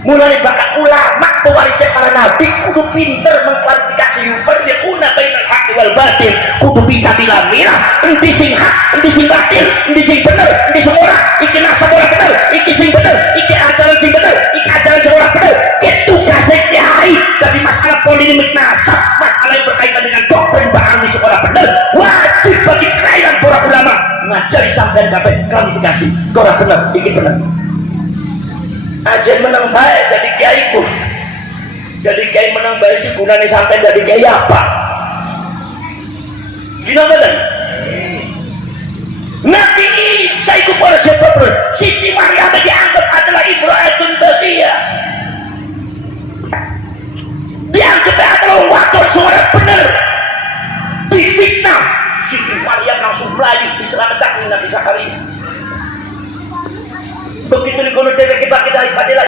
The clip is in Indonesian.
mulai bakal ulama pewarisnya para nabi kudu pinter mengklarifikasi yufarriquna bainal haqqi wal batil, kudu bisa milah-milah endi sing hak endi sing batil, endi sing bener endi sing ora, iki nasab ora bener iki sing bener, iki ajaran sing bener iki ajaran sing ora bener. Itu tugasnya kiai. Jadi masalah polemik nasab, masalah yang berkaitan dengan doktrin bahani sing ora bener, wajib bagi kelainan para ulama ngajari sampean kabeh klarifikasi ora bener iki bener. Aja menang baik jadi kiai ku, jadi kiai menang baik sih gunanya sampai jadi kiai apa gini bener. Nabi Isa itu pada siapa bro? Siti Maryam dianggap adalah Ibrahim